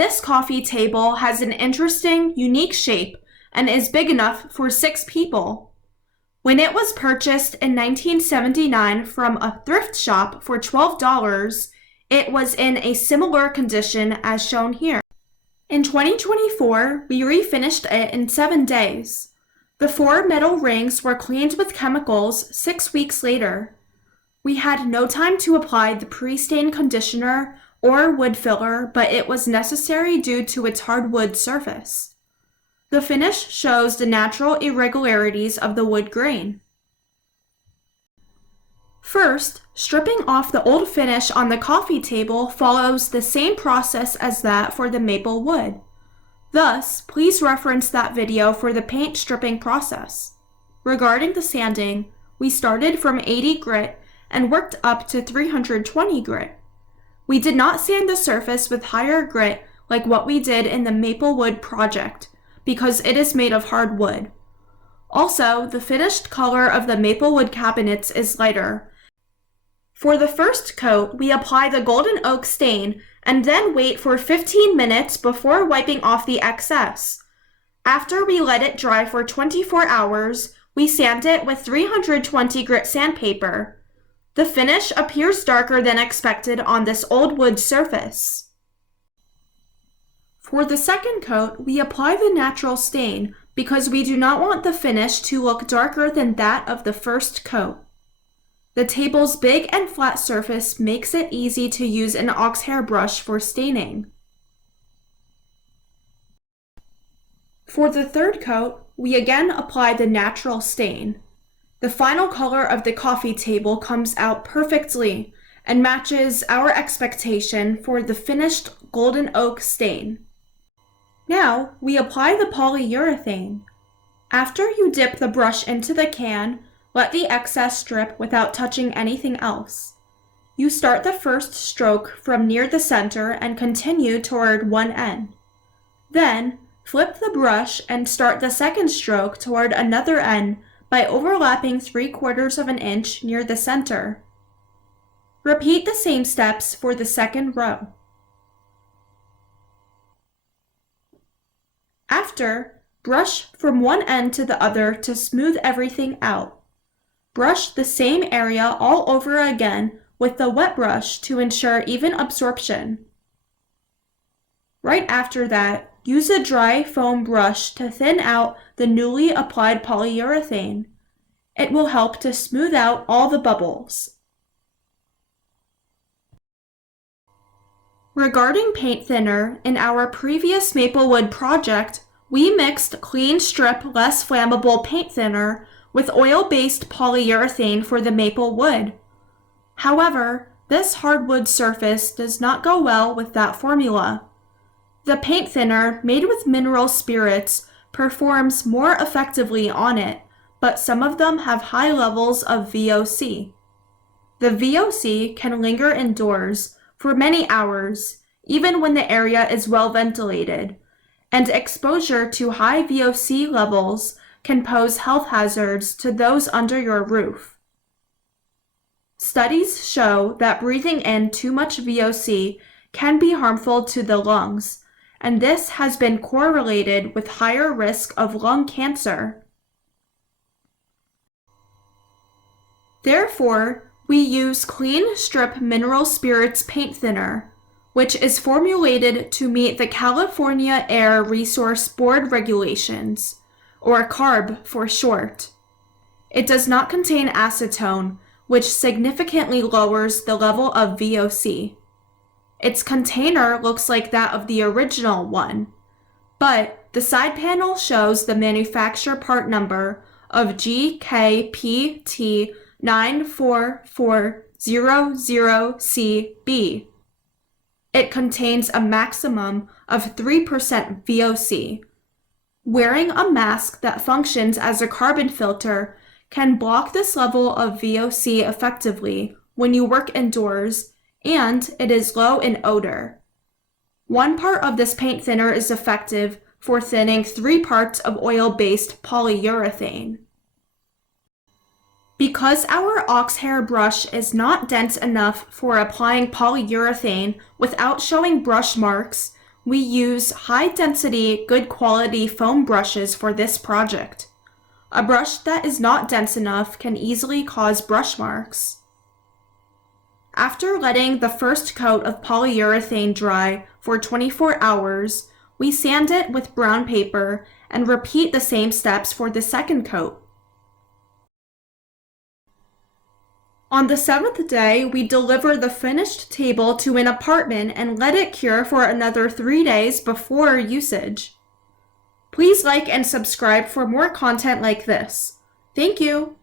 This coffee table has an interesting, unique shape and is big enough for 6 people. When it was purchased in 1979 from a thrift shop for $12, it was in a similar condition as shown here. In 2024, we refinished it in 7 days. The 4 metal rings were cleaned with chemicals 6 weeks later. We had no time to apply the pre-stain conditioner or wood filler, but it was necessary due to its hardwood surface. The finish shows the natural irregularities of the wood grain. First, stripping off the old finish on the coffee table follows the same process as that for the maple wood. Thus, please reference that video for the paint stripping process. Regarding the sanding, we started from 80 grit and worked up to 320 grit. We did not sand the surface with higher grit like what we did in the maple wood project, because it is made of hard wood. Also, the finished color of the maple wood cabinets is lighter. For the first coat, we apply the golden oak stain and then wait for 15 minutes before wiping off the excess. After we let it dry for 24 hours, we sand it with 320 grit sandpaper. The finish appears darker than expected on this old wood surface. For the second coat, we apply the natural stain because we do not want the finish to look darker than that of the first coat. The table's big and flat surface makes it easy to use an ox hair brush for staining. For the third coat, we again apply the natural stain. The final color of the coffee table comes out perfectly and matches our expectation for the finished golden oak stain. Now, we apply the polyurethane. After you dip the brush into the can, let the excess drip without touching anything else. You start the first stroke from near the center and continue toward one end. Then, flip the brush and start the second stroke toward another end by overlapping 3/4 of an inch near the center. Repeat the same steps for the second row. After, brush from one end to the other to smooth everything out. Brush the same area all over again with the wet brush to ensure even absorption. Right after that, use a dry foam brush to thin out the newly applied polyurethane. It will help to smooth out all the bubbles. Regarding paint thinner, in our previous Maplewood project, we mixed clean strip less flammable paint thinner with oil-based polyurethane for the maple wood. However, this hardwood surface does not go well with that formula. The paint thinner made with mineral spirits performs more effectively on it, but some of them have high levels of VOC. The VOC can linger indoors for many hours, even when the area is well ventilated, and exposure to high VOC levels can pose health hazards to those under your roof. Studies show that breathing in too much VOC can be harmful to the lungs, and this has been correlated with higher risk of lung cancer. Therefore, we use clean strip mineral spirits paint thinner, which is formulated to meet the California Air Resource Board regulations, or CARB for short. It does not contain acetone, which significantly lowers the level of VOC. Its container looks like that of the original one, but the side panel shows the manufacturer part number of GKPT94400CB. It contains a maximum of 3% VOC. Wearing a mask that functions as a carbon filter can block this level of VOC effectively when you work indoors, and it is low in odor. 1 part of this paint thinner is effective for thinning 3 parts of oil-based polyurethane. Because our ox hair brush is not dense enough for applying polyurethane without showing brush marks, We use high-density, good-quality foam brushes for this project. A brush that is not dense enough can easily cause brush marks. After letting the first coat of polyurethane dry for 24 hours, we sand it with brown paper and repeat the same steps for the second coat. On the 7th day, we deliver the finished table to an apartment and let it cure for another 3 days before usage. Please like and subscribe for more content like this. Thank you!